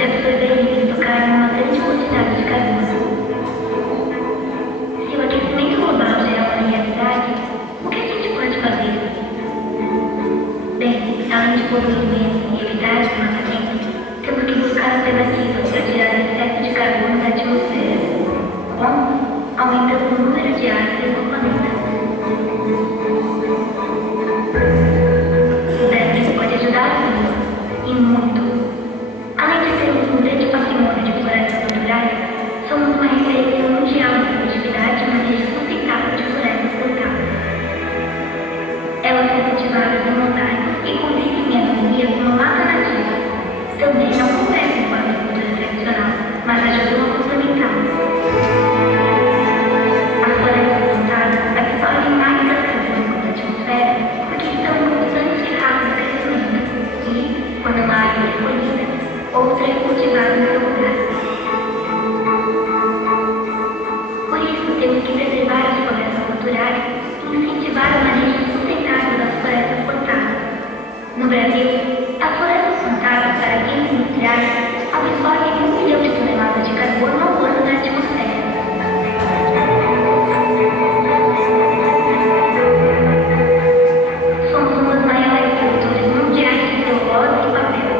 de absorver e estocar uma grande quantidade de carbono. Se o aquecimento global gerar uma realidade, o que a gente pode fazer? Bem, além de poluir menos e evitar desmatamento, temos que buscar alternativas para tirar o excesso de carbono da atmosfera. Como? Aumentando o número de árvores no planeta. O BEP pode ajudar nisso, e muito. Além de termos um grande patrimônio de florestas naturais, somos uma referência mundial em produtividade e manejo sustentável de florestas cortadas. Elas são cultivadas em mosaicos e convivem em harmonia com uma mata nativa. Também não competem com a agricultura tradicional, mas ajudam a complementá-la. As florestas plantadas absorvem mais gás carbônico da atmosfera porque estão em constante e rápido crescimento e, quando uma árvore é colhida, outra é cultivada no seu lugar. Por isso, temos que preservar as florestas naturais e incentivar o manejo sustentável das florestas cortadas. No Brasil, as florestas plantadas para fins industriais absorvem 1 milhão de toneladas de carbono ao ano na atmosfera. Somos um dos maiores produtores mundiais de celulose e papel.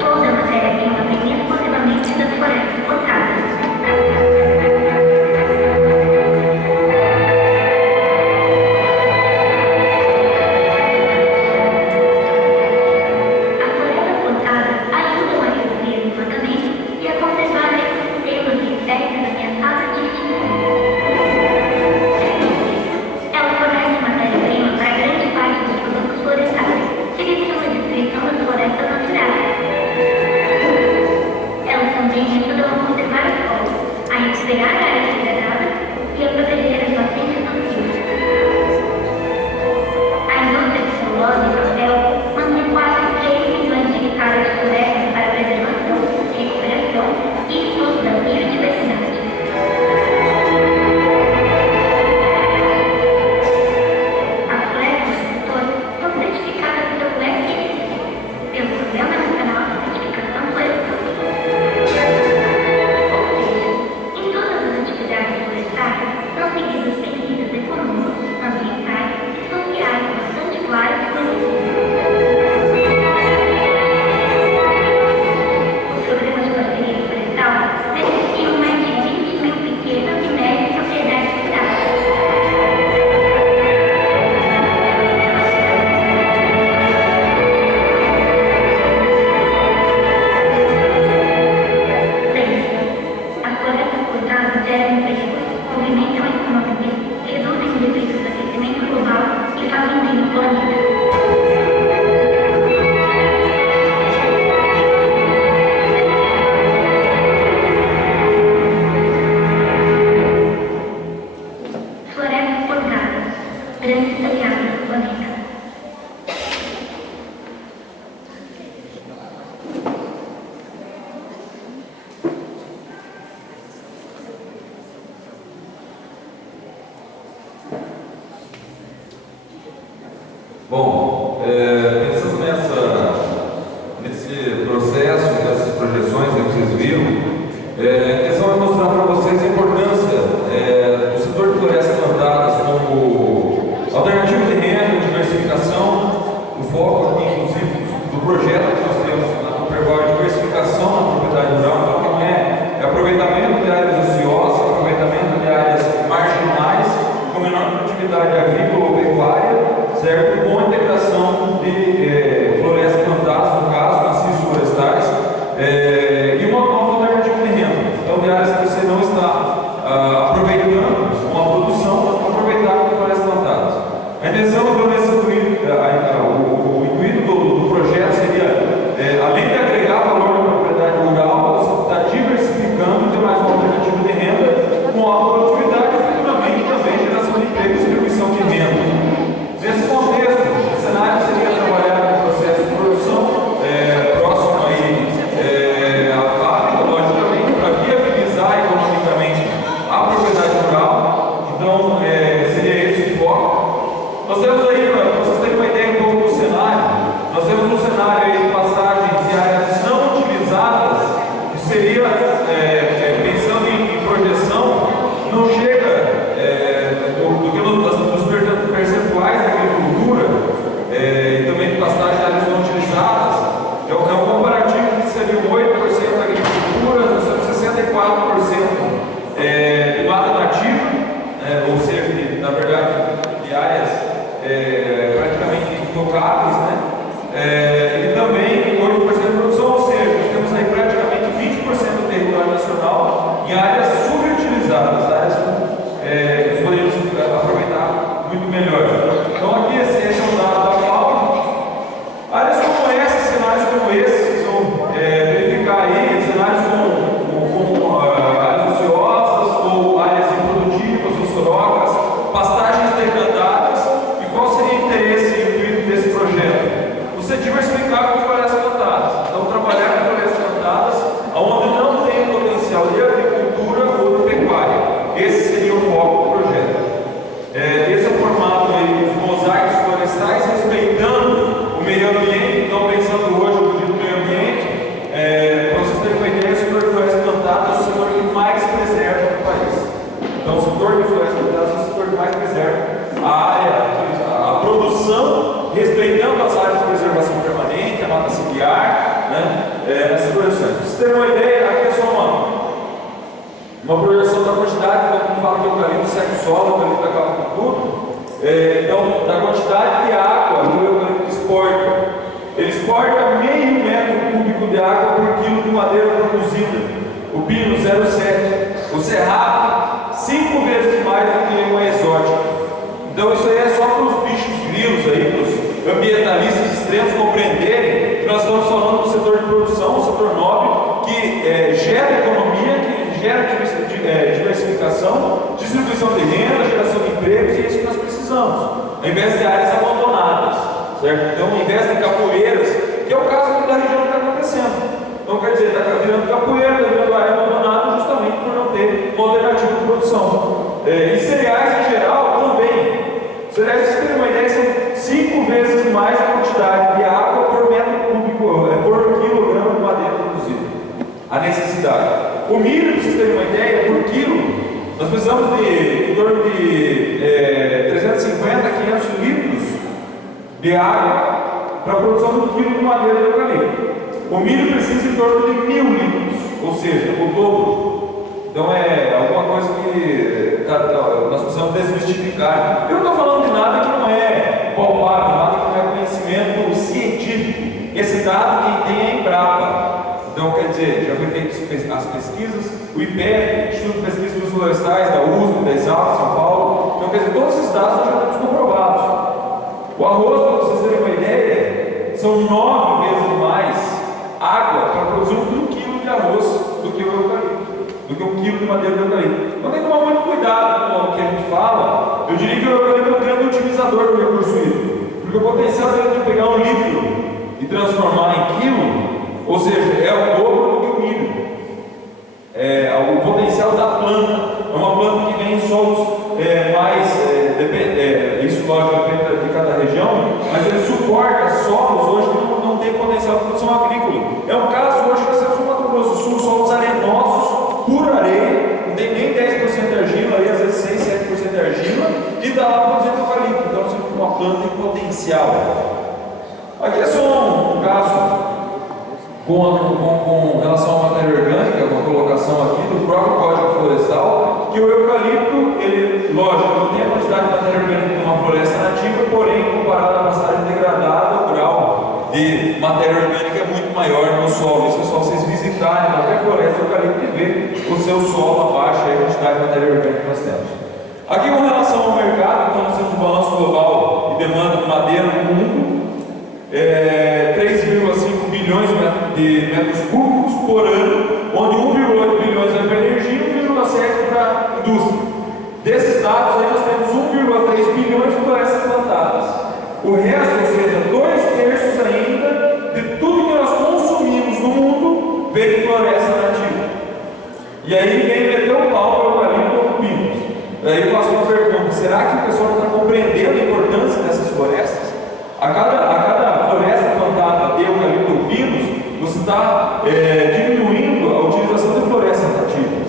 Toda a matéria-prima vem exclusivamente das florestas cortadas. Bom, pensando nesse processo, nessas projeções que vocês viram, a questão é mostrar para vocês a importância do setor de florestas plantadas como alternativa de renda, diversificação, o foco aqui, inclusive, do projeto que nós temos na Cooperval, diversificação na propriedade rural, então não é aproveitamento de áreas ociosas, aproveitamento de áreas marginais, com menor produtividade agrícola ou pecuária, certo? Com a integração de florestas plantadas, no caso, maciços florestais, e uma nova alternativa de renda. Então, de áreas que você não está meio ambiente, então pensando hoje no dia do meio ambiente, para vocês terem uma ideia, o setor de florestas plantadas é o setor que mais preserva no país. Então o setor de florestas plantadas é o setor que mais preserva a área, a produção, respeitando as áreas de preservação permanente, a mata ciliar, né, nessas projeções. Para vocês terem uma ideia, aqui é só uma projeção da quantidade, quando fala que o eucalipto seca o solo, o eucalipto acaba com tudo. Então, da quantidade de água que o eucalipto exporta, ele exporta meio metro cúbico de água por quilo de madeira produzida. O pino 0,7. O cerrado 5 vezes mais do que uma exótica. Então, isso aí é só para os bichos grilos aí, para os ambientalistas extremos compreenderem que nós estamos falando do setor de produção, um setor nobre que gera economia, que gera diversificação, distribuição de renda, geração de empregos, e é isso que nós precisamos, ao invés de áreas abandonadas, certo? Então, ao invés de capoeiras, que é o caso da região que está acontecendo. Então, quer dizer, está virando capoeira, está virando área abandonada, justamente por não ter uma alternativa de produção. E cereais em geral também. Cereais, para vocês terem uma ideia, são 5 vezes mais a quantidade de água por metro cúbico, por quilograma de madeira produzida. A necessidade. O milho, para vocês terem uma ideia, por quilo, nós precisamos de em torno de 350 a 500 litros de água para a produção do quilo de madeira de eucalipto. O milho precisa em torno de 1000 litros, ou seja, o dobro. Então é alguma coisa que nós precisamos desmistificar. Eu não estou falando de nada que não é palpável, nada que não é conhecimento científico. Esse dado quem tem é a Embrapa. Então, quer dizer, já foi feito as pesquisas, o IPEF, Instituto de Pesquisas Florestais, da USP, da Exalc, São Paulo. Então, quer dizer, todos esses dados já temos comprovados. O arroz, para vocês terem uma ideia, são 9 vezes mais água para produzir 1 quilo de arroz do que o eucalipto, do que 1 quilo de madeira de eucalipto. Então, tem que tomar muito cuidado com o que a gente fala. Eu diria que o eucalipto é um grande utilizador do recurso hídrico, porque o potencial dele de pegar 1 litro e transformar em quilo, ou seja, é o dobro do que o milho. O potencial da planta é uma planta que vem em solos isso lógico depende de cada região, mas ele suporta solos hoje que não tem potencial de produção agrícola. É um caso hoje que nós temos no Mato Grosso do Sul, solos arenosos, pura areia, não tem nem 10% de argila, aí às vezes 6, 7% de argila, e está lá produzindo eucalipto. Então nós temos uma planta em potencial. Aqui é só um caso com relação à matéria orgânica, uma colocação aqui do próprio Código Florestal, que o eucalipto, ele, lógico, não tem a quantidade de matéria orgânica de uma floresta nativa, porém, comparado à pastagem degradada, o grau de matéria orgânica é muito maior no solo. Isso é só vocês visitarem qualquer floresta de eucalipto e ver o seu solo abaixo, a quantidade de matéria orgânica que nós temos. Aqui, com relação ao mercado, então nós temos um balanço global de demanda de madeira no mundo, 3,5 bilhões de metros cúbicos por ano, onde 1,8 bilhões é para energia e 1,7 para a indústria. Desses dados aí nós temos 1,3 bilhões de florestas plantadas. O resto, ou seja, 2/3 ainda de tudo que nós consumimos no mundo vem de floresta nativa. E aí vem meter o pau para o eucalipto ou pinos. Aí eu faço uma pergunta: será que o pessoal está compreendendo a importância dessas florestas? A cada floresta plantada de eucalipto ou pinos, você está diminuindo a utilização de florestas nativas.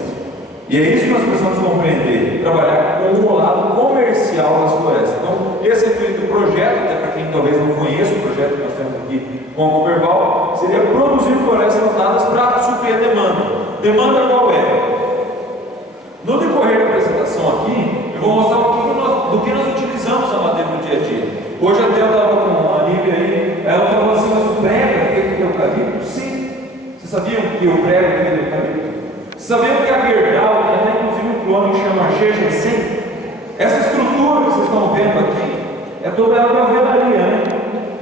E é isso que nós precisamos compreender, trabalhar com o lado comercial das florestas. Então, esse é o projeto, até para quem talvez não conheça o projeto que nós temos aqui com a Cooperval, seria produzir florestas plantadas para suprir a demanda. Demanda qual é? No decorrer da apresentação aqui, eu vou mostrar um pouquinho do que nós utilizamos a madeira no dia a dia. Hoje até eu estava com a Nívia aí, ela falou assim: mas o prego é feito de eucalipto? Sim. Vocês sabiam que o prego é feito de eucalipto? Vocês sabiam que a Gerdau tem até inclusive um clone que chama GG100? Essa estrutura que vocês estão vendo aqui é toda ela de alvenaria, né?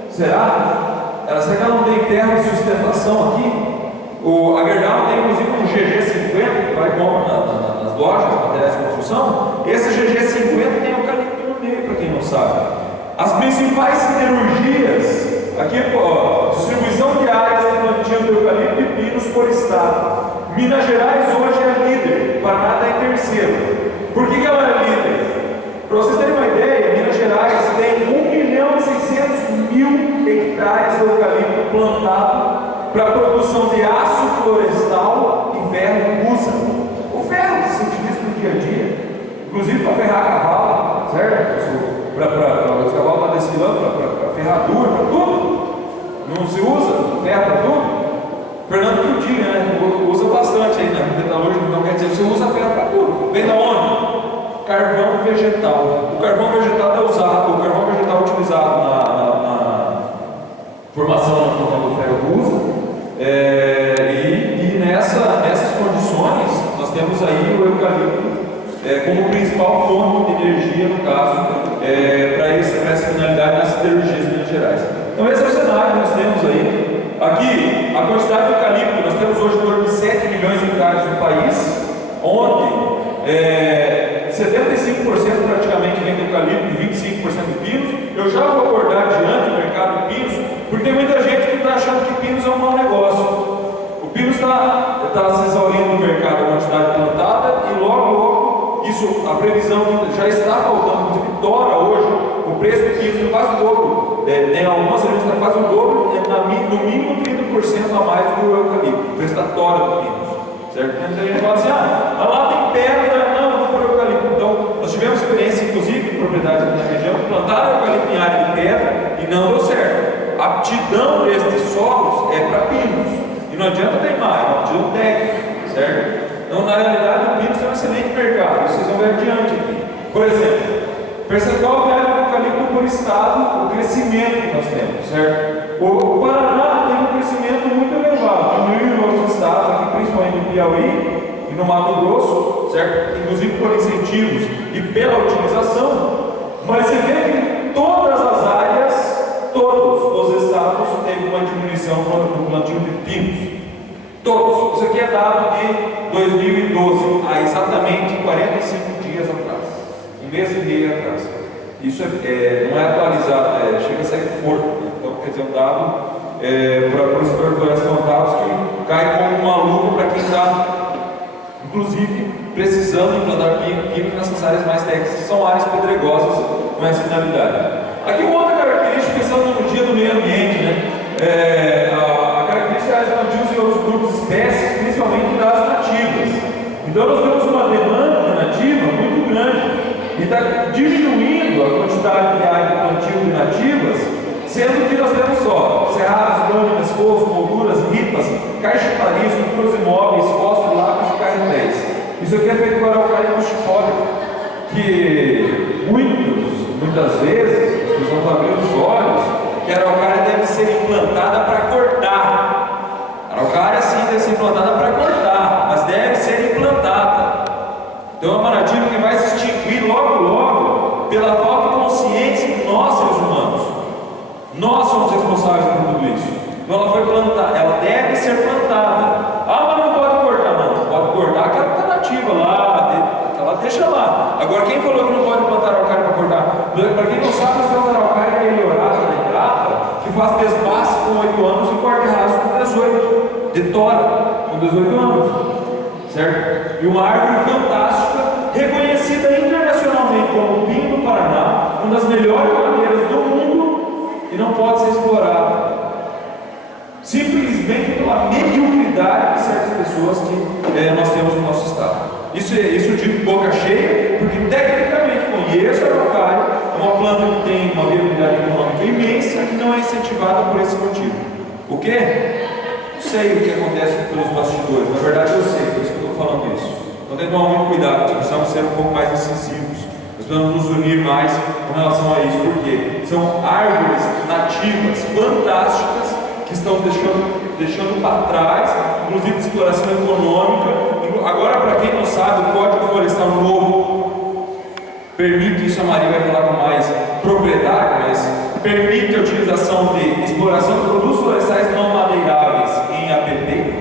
Será? Será que ela não tem ferro de sustentação aqui? A Gerdau tem inclusive um GG50 que vai comprar nas lojas de materiais de construção. Esse GG50 tem eucalipto no meio, para quem não sabe. As principais siderurgias, aqui, distribuição de áreas de plantios de eucalipto e pinos por estado. Minas Gerais hoje é a líder, Paraná está em terceiro. Por que ela é líder? Para vocês terem uma ideia, Minas Gerais tem 1.600.000 hectares de eucalipto plantado para a produção de aço florestal e ferro usa. O ferro que se utiliza no dia a dia, inclusive para ferrar cavalo, certo? Para os cavalos estar desfilando, para ferradura, para tudo. Não se usa ferro para tudo? Fernando que diga, né? Usa bastante aí na metalúrgica, então quer dizer, você usa ferro para tudo. Vem da onde? Carvão vegetal. O carvão vegetal é usado, o carvão vegetal é utilizado na formação do ferro usa. E nessas condições, nós temos aí o eucalipto como principal fonte de energia, no caso, para essa finalidade nas siderurgias de Minas Gerais. Então esse é o cenário que nós temos aí. Aqui, a quantidade de eucalipto, nós temos hoje em torno de 7 milhões de hectares no país, onde 75% praticamente vem de eucalipto e 25% de pinos. Eu já vou abordar adiante o mercado de pinos, porque tem muita gente que está achando que pinos é um mau negócio. O pinos está se exaurindo no mercado a quantidade plantada e logo, isso, a previsão já está faltando, inclusive tora hoje, o preço do pinos é quase o dobro. Em algumas regiões está quase o dobro, no mínimo 30% a mais do eucalipto. O preço da tora do pinos. Certo? Então a gente fala assim, lá tem pedra, não, vou pôr eucalipto. Então, nós tivemos experiência, inclusive, em propriedades aqui na região, que plantaram eucalipto em área de pedra e não deu certo. A aptidão destes solos é para pinos. E não adianta teimar, é uma aptidão técnica, certo? Então, na realidade, o pinos é um excelente mercado. Vocês vão ver adiante aqui. Por exemplo, percentual de área de eucalipto por estado, o crescimento que nós temos, certo? O Paraná teve um crescimento muito elevado, diminuiu em outros estados, aqui principalmente no Piauí e no Mato Grosso, certo? Inclusive por incentivos e pela utilização, mas você vê que todas as áreas, todos os estados teve uma diminuição no plantio de pinos. Todos. Isso aqui é dado de 2012, há exatamente 45 dias atrás, um mês e meio atrás. Isso não é atualizado, chega a sair forte. Então, quer dizer, um dado para os produtores plantados que cai como uma luva para quem está, inclusive, precisando implantar químico nessas áreas mais técnicas, que são áreas pedregosas com essa finalidade. Aqui uma outra característica, pensando no dia do meio ambiente, né? A característica das plantios e outros grupos de espécies, principalmente das nativas. Então, nós temos uma demanda nativa muito grande e está diminuindo a quantidade de área de plantio de nativas, sendo que nós temos só cerrados, lâminas, couros, molduras, ripas, caixitaria, estruturas imóveis, fósforos, lápis e carretéis. Isso aqui é feito para o eucalipto chifólico, que muitas vezes, as pessoas estão abrindo os olhos, que a araucária deve ser implantada para cortar. A araucária sim deve ser implantada para cortar, mas deve ser implantada. Então é uma nativa que vai se extinguir logo, pela falta de consciência de nós, seres humanos. Nós somos responsáveis por tudo isso. Então ela foi plantada, ela deve ser plantada. Mas não pode cortar, não pode cortar aquela que está nativa lá, ela deixa lá. Agora, quem falou que não pode plantar araucária para cortar? Para quem não sabe, nós temos a araucária melhorada da hidrata, que faz desbaste com 8 anos e corte raso com 18, de tora com 18 anos, certo? E uma árvore fantástica, reconhecida internacionalmente como o Pinho do Paraná, uma das melhores madeiras do mundo, e não pode ser explorada simplesmente pela mediocridade de certas pessoas que nós temos no nosso estado. Isso eu digo boca cheia, porque tecnicamente conheço a araucária, é uma planta que tem uma viabilidade econômica imensa e não é incentivada por esse motivo. O quê? Não sei o que acontece pelos bastidores, na verdade eu sei, por isso que eu estou falando isso. Então tem que tomar muito cuidado, nós precisamos ser um pouco mais incisivos, nós precisamos nos unir mais com relação a isso, porque são árvores nativas fantásticas que estão deixando para trás, inclusive de exploração econômica. Agora, para quem não sabe, o Código Florestal novo permite, isso a Maria vai falar com mais propriedade, mas permite a utilização de exploração de produtos florestais não madeiráveis em APP,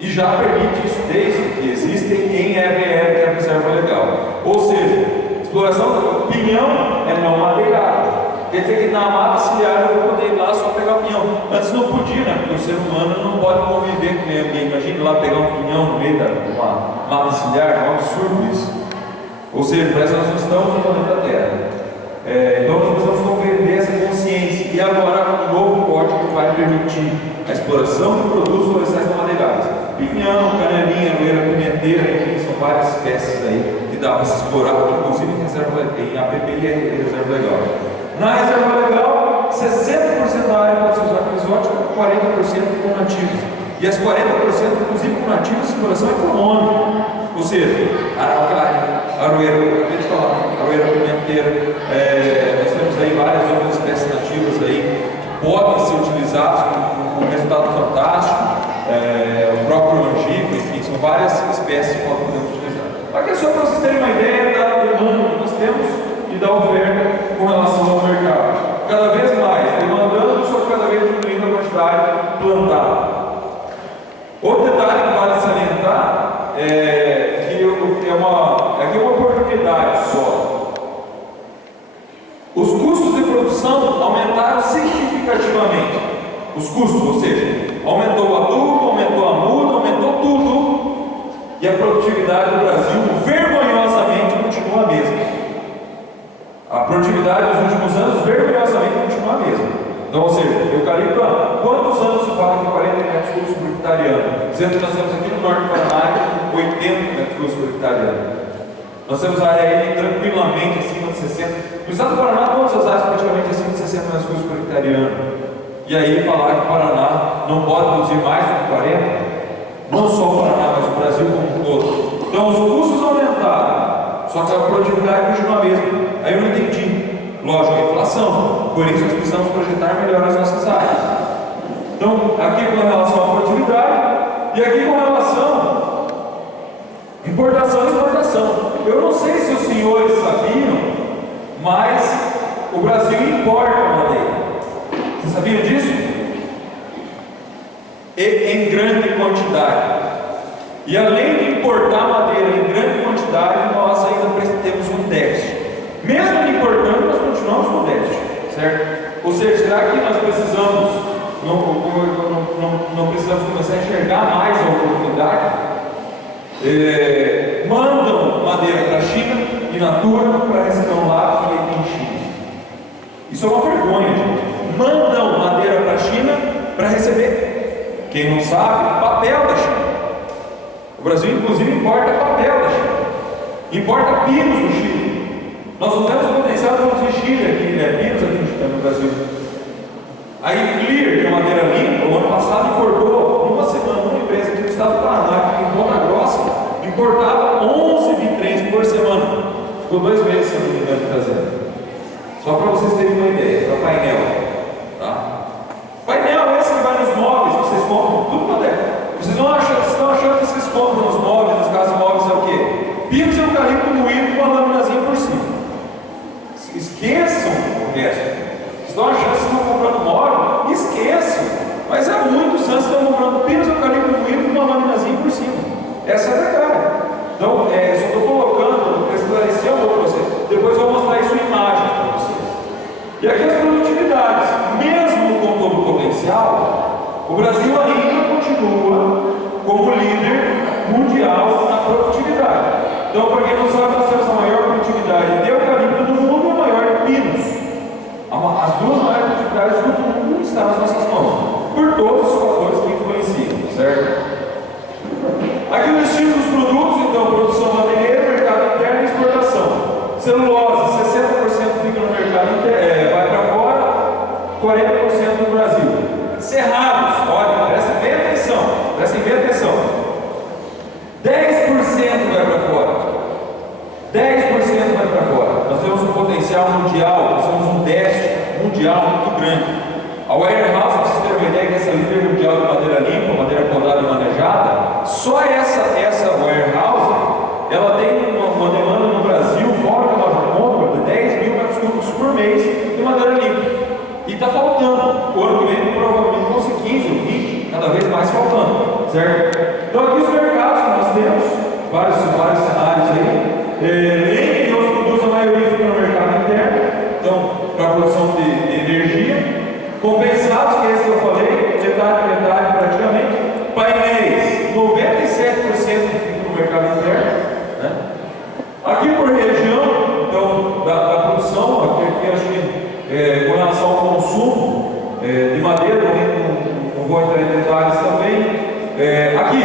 e já permite isso desde que existem em EVR, que é a reserva legal. Ou seja, exploração do pinhão é não madeirável. Quer dizer que na mata ciliar eu vou poder ir lá só pegar o pinhão. Antes não podia, né? Porque o ser humano não pode conviver com o meio ambiente. Imagina lá pegar um pinhão no meio da mata ciliar, é um absurdo isso. Ou seja, parece que nós não estamos no planeta Terra. Então nós precisamos compreender essa consciência. E agora o novo código vai para se explorar, inclusive em APP e reserva legal. Na reserva legal, 60% da área pode ser usada com exótica, 40% com nativos. E as 40% inclusive com nativos de exploração econômica. Ou seja, araucária, aroeira, eu acabei de falar, aroeira pimenteira, nós temos aí várias outras espécies nativas aí que podem ser utilizadas com um resultado fantástico, o próprio angico, enfim, são várias espécies que podemos utilizar. Aqui é só para vocês terem uma ideia da demanda que nós temos e da oferta com relação ao mercado. Cada vez mais demandando, só cada vez diminuindo a quantidade plantada. Outro detalhe que vale salientar é que aqui é uma oportunidade só. Os custos de produção aumentaram significativamente. Os custos, ou seja, aumentou o adubo, aumentou a muda, aumentou tudo. E a produtividade do Brasil, vergonhosamente, continua a mesma. A produtividade dos últimos anos, vergonhosamente, continua a mesma. Então, ou seja, eucalipto, quantos anos se fala que 40 metros cúbicos por hectare ano? Dizendo que nós temos aqui no norte do Paraná 80 metros cúbicos por hectare ano. Nós temos a área aí tranquilamente acima de 60. No estado do Paraná, todas as áreas praticamente acima de 60 metros cúbicos por hectare ano. E aí falar que o Paraná não pode produzir mais do que 40, não só o Paraná, mas o Brasil como um todo. Então os custos aumentaram, só que a produtividade continua a mesma. Aí eu não entendi. Lógico, a inflação. Por isso nós precisamos projetar melhor as nossas áreas. Então, aqui com relação à produtividade e aqui com relação à importação e exportação. Eu não sei se os senhores sabiam, mas o Brasil importa madeira. Vocês sabiam disso? E em grande quantidade. E além de importar madeira em grande quantidade, nós ainda temos um déficit. Mesmo importando, nós continuamos com déficit, certo? Ou seja, será que nós precisamos, não precisamos começar a enxergar mais a oportunidade? Mandam madeira para a China e natura para receber um lápis feito em China. Isso é uma vergonha, gente. Mandam madeira para a China para receber, quem não sabe, papel da China. O Brasil, inclusive, importa papel da China, importa pinos do Chile. Nós não temos potencial para produzir Chile aqui, pinos aqui no Brasil. A Clear, que é madeira limpa, o ano passado importou, numa semana, uma empresa aqui do estado do Paraná, que em Ponta Grossa, importava 11 bitrens por semana. Ficou 2 meses, se não me engano, trazendo. Só para vocês terem uma ideia, para painel. Tá? Painel esse que vai nos móveis, que vocês compram, tudo quanto é. Vocês estão achando que vocês compram nos móveis, nas casas móveis, é o quê? Pinos e eucalipto moído com uma laminazinha por cima. Esqueçam o resto. Estão achando que estão comprando móvel? Esqueçam. Mas há muitos anos estão comprando pinos, eucalipto moído com uma laminazinha por cima. Essa é a verdade. Então, só estou colocando para esclarecer um pouco para vocês. Depois eu vou mostrar isso em imagens para vocês. E aqui as produtividades. Mesmo com todo o potencial, o Brasil ainda continua como líder mundial na produtividade. Então, para quem não sabe, nós temos a maior produtividade de eucalipto do mundo e a maior de pinos. As duas maiores produtividades do mundo estão nas nossas mãos, por todos os fatores que influenciam, certo? Aqui o destino dos produtos, então, produção madeireira, mercado interno e exportação. Celulose, 60% fica no mercado interno, vai para fora, 40% no Brasil. Cerrados, olha, prestem bem atenção. 10% vai para fora. 10% vai para fora. Nós temos um potencial mundial, nós temos um déficit mundial muito grande. A Warehouse, para vocês terem uma ideia, que essa líder mundial de madeira limpa, madeira podada e manejada, só essa Warehouse, ela tem uma demanda no Brasil, fora que ela compra, de 10 mil metros cúbicos por mês de madeira limpa. E está faltando. O ano que vem provavelmente vão ser 15 ou 20, cada vez mais faltando, certo? Então aqui os mercados que nós temos, vários cenários aí. Lenha e outros produtos, a maioria fica no mercado interno, então, para a produção de energia. Compensados, que é esse que eu falei, metade praticamente. Painéis, 97% fica no mercado interno. Né? Aqui por região, então, da produção, aqui acho que com relação ao consumo de madeira, não vou entrar em detalhes também. Aqui.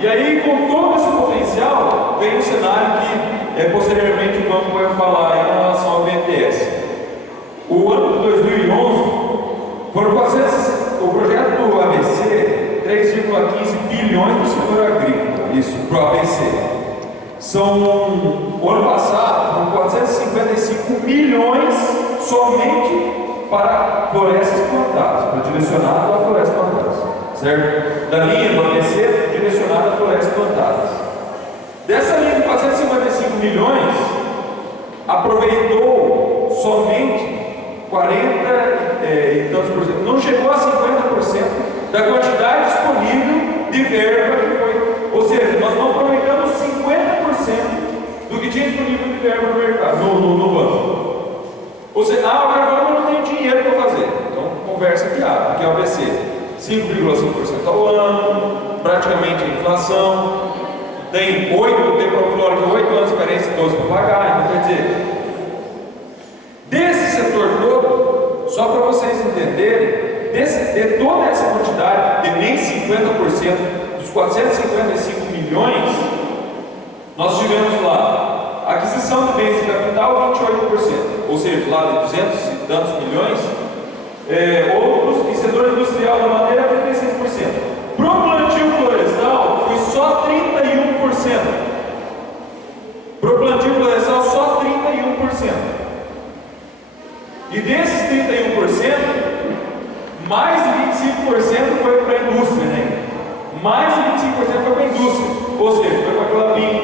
E aí, com todo esse potencial, vem um cenário que posteriormente o banco vai falar em relação ao BNDES. O ano de 2011 foram 400, o projeto do ABC, 3,15 bilhões do setor agrícola, isso, para o ABC. O ano passado, foram 455 milhões somente para florestas plantadas, para direcionado para florestas plantadas, certo? Da linha do ABC, direcionada a florestas plantadas. Dessa linha de 455 milhões, aproveitou somente 40 e tantos por cento, não chegou a 50% da quantidade disponível de verba que foi. Ou seja, nós não aproveitamos 50% do que tinha disponível de verba no mercado, no banco. Ou seja, o carvão não tem dinheiro para fazer. Então, conversa fiada, porque é o ABC, 5,5% ao ano, praticamente a inflação, tem para o Flórida 8 anos de carência e 12 para pagar. Então, quer dizer, desse setor todo, só para vocês entenderem, de toda essa quantidade, de nem 50% dos 455 milhões, nós tivemos lá aquisição de bens de capital 28%, ou seja, lá de 200 e tantos milhões, outros, e setor industrial da madeira 36%. Para o plantio florestal foi só 31%. Para o plantio florestal só 31%. E desses 31%, mais de 25% foi para a indústria, né? Mais de 25% foi para a indústria, ou seja, foi para a Clabin,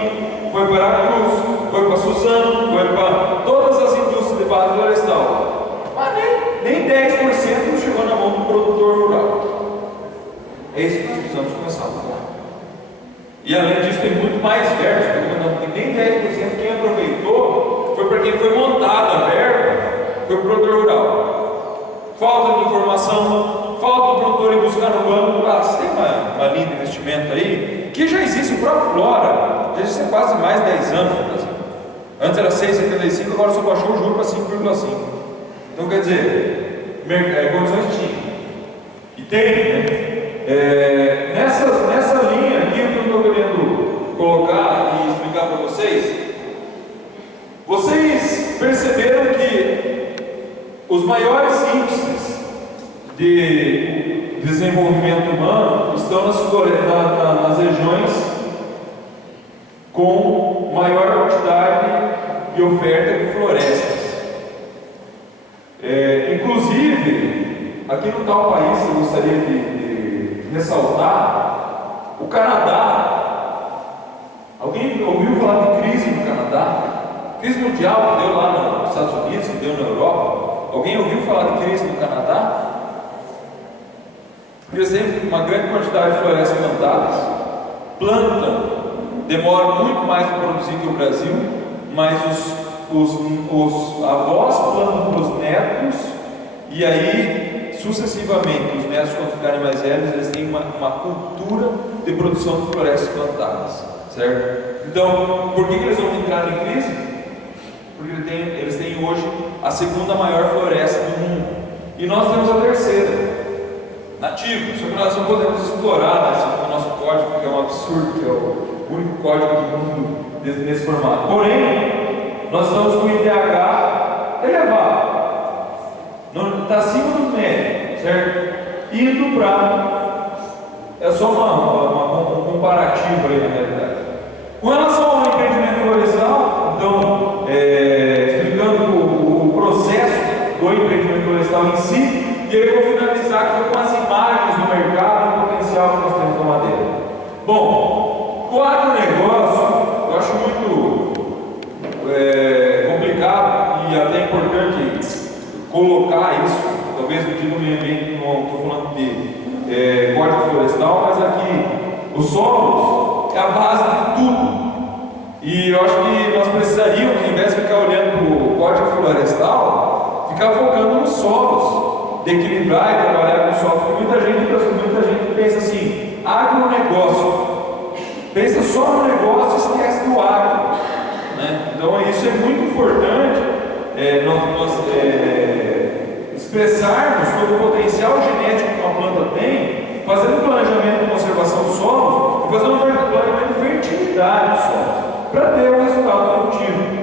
foi para a Cruz, foi para a Suzano, foi para todas as indústrias de base florestal. Mas nem 10% chegou na mão do produtor rural. É isso que nós precisamos começar a falar. E além disso, tem muito mais verbas, porque nem 10% quem aproveitou foi para quem foi montada a verba, foi o produtor rural. Falta de informação, falta do produtor ir buscar no banco. Você tem uma linha de investimento aí que já existe, o próprio Flora, já existe há quase mais de 10 anos no Brasil. Antes era 6,75, agora só baixou o juro para 5,5. Então quer dizer, condições tinha. E tem, né? Nessa linha aqui que eu estou querendo colocar e explicar para vocês, vocês perceberam que os maiores índices de desenvolvimento humano estão nas regiões com maior quantidade de oferta de florestas. Inclusive, aqui no tal país que eu gostaria de ressaltar, o Canadá. Alguém ouviu falar de crise no Canadá? Crise mundial que deu lá nos Estados Unidos, que deu na Europa. Alguém ouviu falar de crise no Canadá? Por exemplo, uma grande quantidade de florestas plantadas, plantam, demoram muito mais para produzir que o Brasil, mas os avós plantam para os netos, e aí, sucessivamente, os netos, quando ficarem mais velhos, eles têm uma cultura de produção de florestas plantadas, certo? Então, por que eles vão entrar em crise? Porque eles têm hoje a segunda maior floresta do mundo, e nós temos a terceira, nativa, só que nós não podemos explorar o nosso código, que é um absurdo, que é o único código do mundo nesse formato. Porém, nós estamos com o IDH elevado, está acima do médio, certo? Indo para. É só um comparativo aí na realidade. Com relação ao empreendimento florestal, então, explicando o processo do empreendimento florestal em si, e aí eu vou finalizar aqui com as imagens do mercado e o potencial que nós temos na madeira. Bom, o agronegócio, eu acho muito complicado e até importante colocar isso, talvez no dia do meio ambiente, não estou falando de código florestal, mas aqui, os solos é a base de tudo. E eu acho que nós precisaríamos, em vez de ficar olhando para o código florestal, ficar focando nos solos, de equilibrar e trabalhar com solos, porque muita gente pensa assim, agronegócio, pensa só no negócio e esquece do agro, né? Então isso é muito importante, nós expressarmos todo o potencial genético que uma planta tem, fazendo um planejamento de conservação dos solos e fazendo um planejamento de fertilidade dos solos. para ter um resultado produtivo.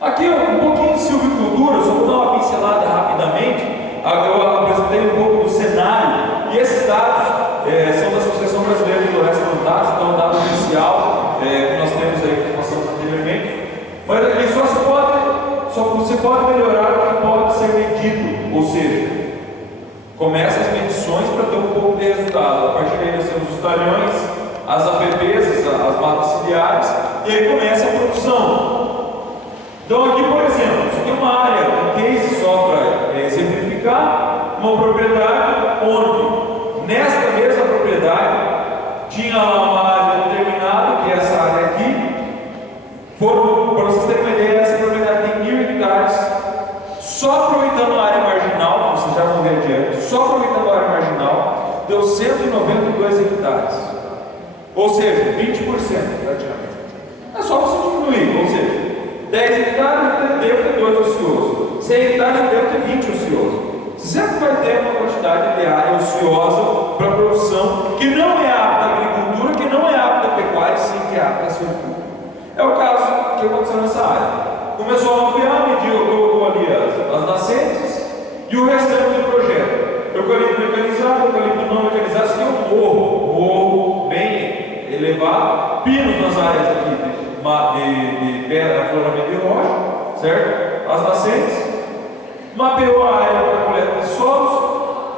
Aqui um pouquinho de silvicultura, só vou dar uma pincelada rapidamente. Eu apresentei um pouco do cenário, e esses dados são da Associação Brasileira de Florestas Plantadas, então é um dado oficial que nós temos aí, que nós passamos anteriormente. Mas aqui só você pode melhorar o que pode ser medido, ou seja, começa as medições para ter um pouco de resultado. A partir daí nós temos os talhões, as APPs, as matas ciliares, e aí começa a produção. Então aqui, por exemplo, isso aqui é uma área, um case só para exemplificar, uma propriedade onde, nesta mesma propriedade, tinha lá uma área determinada, que é essa área aqui. Para vocês terem uma ideia, essa propriedade tem 1.000 hectares, só aproveitando a área marginal, vocês já vão ver adiante, só aproveitando a área marginal, deu 192 hectares, ou seja, 20% praticamente. É só você diminuir, ou seja, 10 hectares eu devo ter 2 ociosos, 100 hectares eu devo ter 20 ociosos. Você sempre vai ter uma quantidade de área ociosa para produção que não é apta à agricultura, que não é apta à pecuária, sim que é apta à silvicultura. É o caso que aconteceu nessa área. Começou a mapear, mediu, colocou ali as nascentes e o restante do projeto. Eucalipto mecanizado, eucalipto não mecanizado, isso aqui é um morro bem elevado, pinos nas áreas aqui de pedra, afloramento de rocha, certo? As nascentes, mapeou a área para coleta de solos,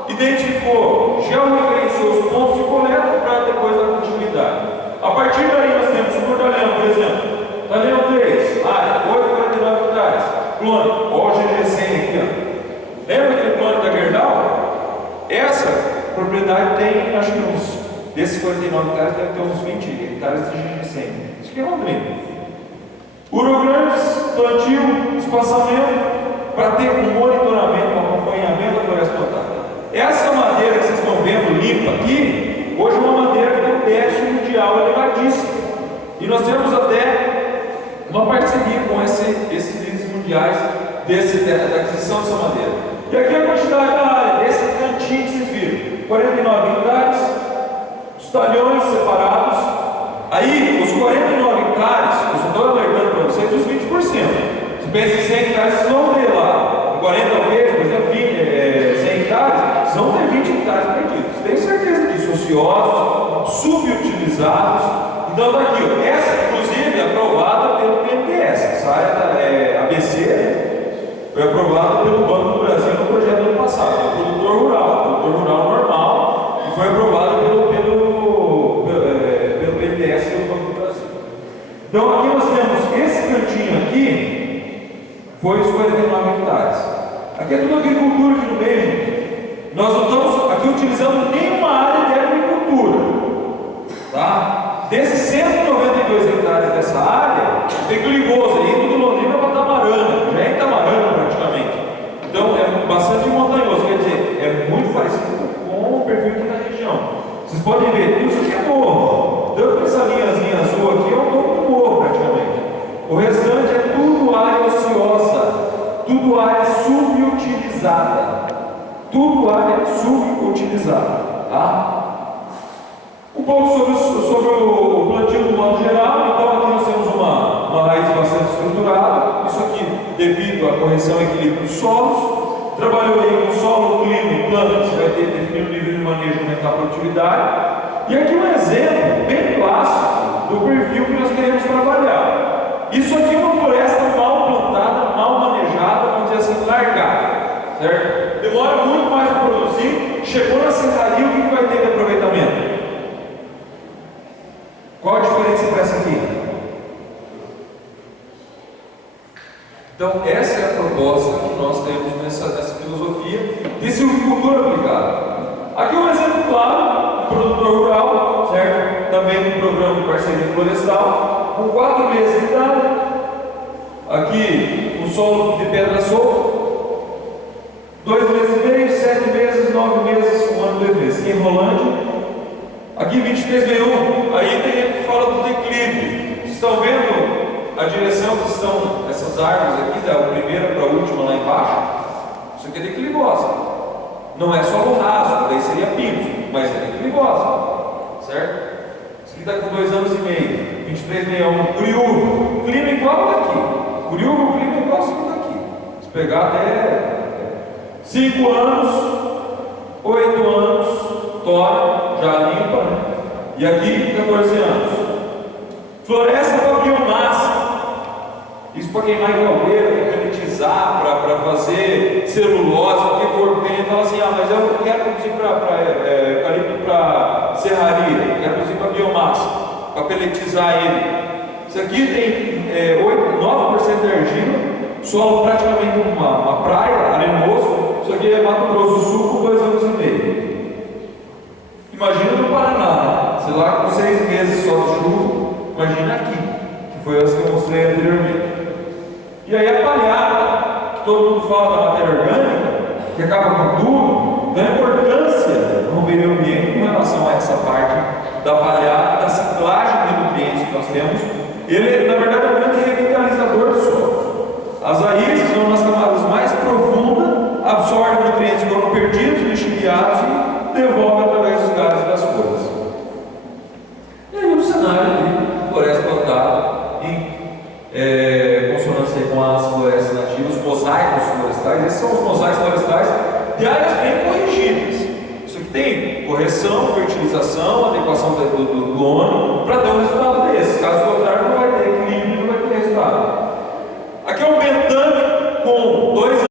identificou, georreferenciou os pontos de coleta para depois da continuidade. A partir daí nós temos o talhão, por exemplo, talhão 3, área 8,49 hectares, clone, ó o GG100 aqui, ó. Lembra aquele clone da Gerdau? Essa propriedade tem, acho que desses 49 hectares deve ter uns 20 hectares de GG100. Isso aqui é Londrina. Urograndes, plantio, espaçamento, para ter um monitoramento, um acompanhamento da floresta plantada. Essa madeira que vocês estão vendo limpa aqui, hoje é uma madeira que tem um déficit mundial elevadíssimo. E nós temos até uma parceria com esses líderes mundiais da aquisição dessa madeira. E aqui a quantidade da área, desse cantinho que vocês viram, 49 hectares, os talhões separados. Aí, os 49 hectares, eu só estou alertando para vocês, os 20%. Se pensa em 100 hectares, vocês vão ter lá, 40 alqueires, por exemplo, 100 hectares, vocês vão ter 20 hectares perdidos. Tenho certeza disso, ociosos, subutilizados. Então, está aqui, ó, essa inclusive é aprovada pelo BNDES, essa área ABC foi aprovada pelo Banco do Brasil no projeto do ano passado, o produtor rural normal, e foi aprovada pelo BNDES pelo Banco do Brasil. Então, aqui nós temos esse cantinho aqui, foi os 49 hectares. Aqui é tudo agricultura aqui no meio, gente. Nós não estamos aqui utilizando nenhuma área de agricultura, tá? Desses 192 hectares dessa área, tem clivoso, indo do Londrina para Tamarana, já é em Tamarana praticamente. Então é bastante montanhoso, quer dizer, é muito parecido com o perfil aqui da região. Vocês podem ver, tudo isso aqui é morro, tanto que essa linhazinha azul aqui é o topo do morro praticamente. O restante é tudo área ociosa, tudo área subutilizada. Tudo área subutilizada, tá? Um pouco sobre o plantio do modo geral. Então aqui nós temos uma raiz bastante estruturada, isso aqui devido à correção e equilíbrio dos solos. Trabalhou aí com solo, clima e planta, você vai ter definir o nível de manejo e aumentar a produtividade. E aqui um exemplo bem clássico do perfil que nós queremos trabalhar. Isso aqui é uma floresta mal plantada, mal manejada, vamos dizer assim, largada, certo? Demora muito mais para produzir, chegou na serraria, o que vai ter de aproveitamento? Qual a diferença para essa aqui? Então, essa é a proposta que nós temos nessa filosofia de silvicultura aplicada. Aqui um exemplo claro, um produtor rural, certo? Também um programa de parceria florestal, com 4 meses de idade. Aqui, um solo de pedra solta, 2 meses e meio, 7 meses, 9 meses, 1 ano, 2 meses. Aqui em Rolândia. Aqui 23,1, aí tem gente que fala do declive. Vocês estão vendo a direção que estão essas árvores aqui, da primeira para a última lá embaixo? Isso aqui é declivosa. Não é só no raso, daí seria pinos, mas é declivosa, certo? Isso aqui está com 2 anos e meio. 2361, Curiúva, clima igual ao daqui. Curiúva, o clima é igual ao daqui. Se pegar até 5 anos, 8 anos, tora, já limpa, né? E aqui 14 anos. Floresta para biomassa. Isso para queimar em caldeira, para peletizar, para fazer celulose, porque for bem, fala assim, mas eu não quero produzir para serraria, eu quero produzir para biomassa, para peletizar ele. Isso aqui tem 9% de argila, solo praticamente uma praia, arenoso. Isso aqui é Mato Grosso do Sul com 2 anos e meio. Imagina no Paraná, né? Sei lá, com 6 meses só de chuva, imagina aqui, que foi as que eu mostrei anteriormente. E aí a palhada, que todo mundo fala da matéria orgânica, que acaba com tudo, da importância no meio ambiente com relação a essa parte da palhada, da ciclagem de nutrientes que nós temos. Ele, na verdade, é um grande revitalizador do solo. As raízes vão nas camadas mais profundas, absorvem nutrientes que foram perdidos, lixiviados e devolvem através dos galhos das folhas. E aí o cenário de floresta plantada em consonância com as florestas nativas, os mosaicos florestais. Esses são os mosaicos florestais de áreas bem corrigidas. Isso aqui tem correção, fertilização, adequação do ônibus para dar um resultado.